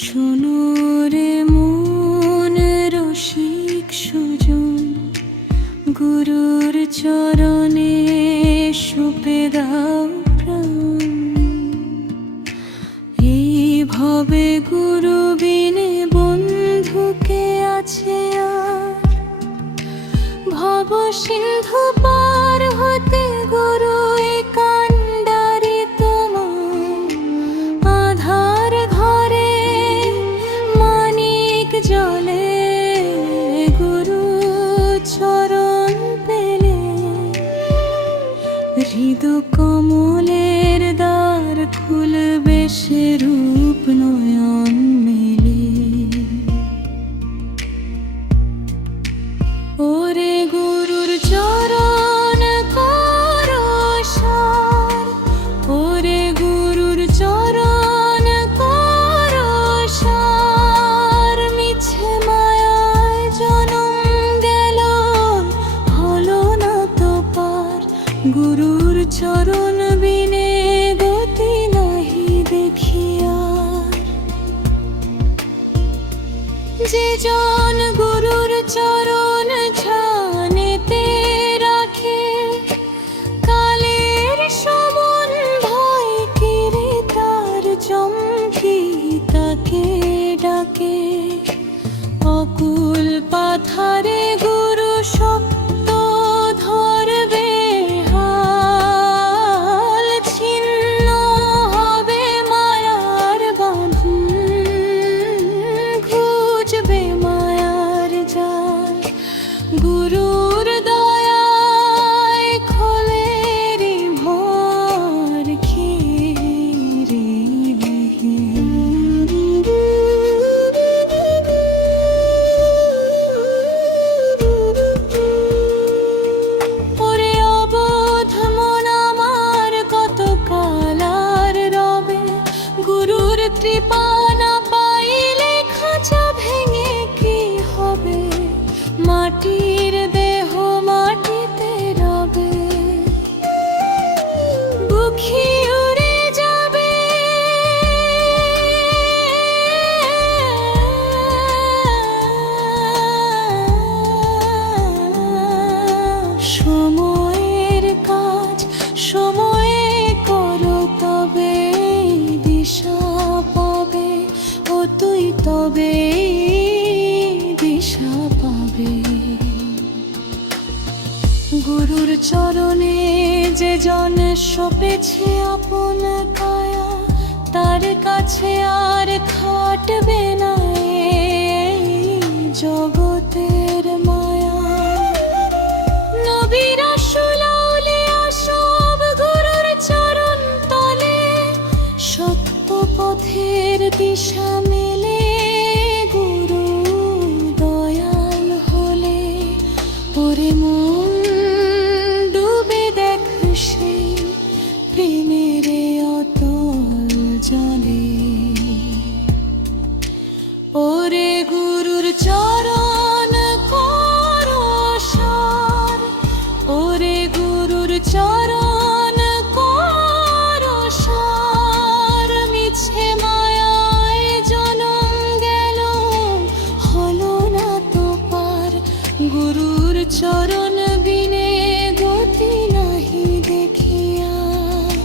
শোনো রে মন রসিক সুজন, গুরুর চরণে সঁপে দাও প্রাণ। এই ভবে গুরু বিনে বন্ধুকে আছে আর, ভব সিন্ধু পার হতে গুরু কান্ডারি তোমার। আধার ঘরে মানিক জলে গুরু চরণ পেলে, হৃদু কমলের দ্বার খুলবে সে রূপ নয়ন মেলে। ওরে গুরুর চরণ করো সার, ওরে গুরুর চরণ করো সার। মিছে মায়ায় জনম গেল, হলো না তো পার। গুরুর চরণ বিনে গতি নাহি দেখি আর। যে জন গুরুর চরণ ঝানেতে রাখে, কালের সমন ভয় কিরে তার চমকি তাকে ডাকে। অকুল পাথারে গুরু শক্ত ধরবে হাল, ছিন্ন হবে মায়ার বাঁধন, ঘুচবে মায়ার জাল। গুরুর দয়ায় খোলে রে ভোর খেরে। ওরে অবোধ মন আমার কত কাল আর রবে, গুরুর কৃপা না পাইলে খাঁচা ভেঙে কি হবে। মাটির দেহ মাটিতে রবে, বুঝি উড়ে যাবে। সময়ের কাজ সময়ে করো তবে, দিশা পাবে ও তুই তবে দিশা পাবে। গুরুর চরণে যে জন সপেছে আপন কায়া, তার কাছে আর খাটবে না এই জগতের মায়া। নবী রাসূল আউলিয়া সব গুরুর চরণ তলে, সত্য পথের দিশা মেলে। গুরু দয়াল হলে ওরে মন ডুবে দেখ সেই প্রেমের অতল জলে। ওরে গুরুর চরণ করো সার, ওরে গুরুর চরণ করো সার। মিছে মায়ায় জনম গেল, হলো না তো পার। গুরুর চরণ বিনে গতি নাহি দেখি আর।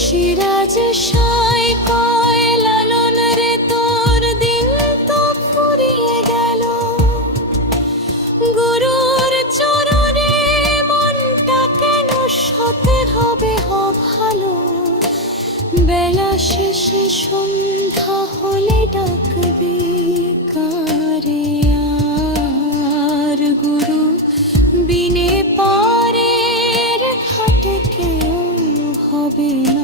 সিরাজ সাই কয় লালন রে তোর দিন তো ফুরিয়ে গেল, গুরুর চরণে মনটা কেন সতের হবে ভালো। বেলা শেষে সন্ধ্যা হলে ডাকবে কারে আর। গুরু বিনে পারের ঘাটে কেউ হবে না।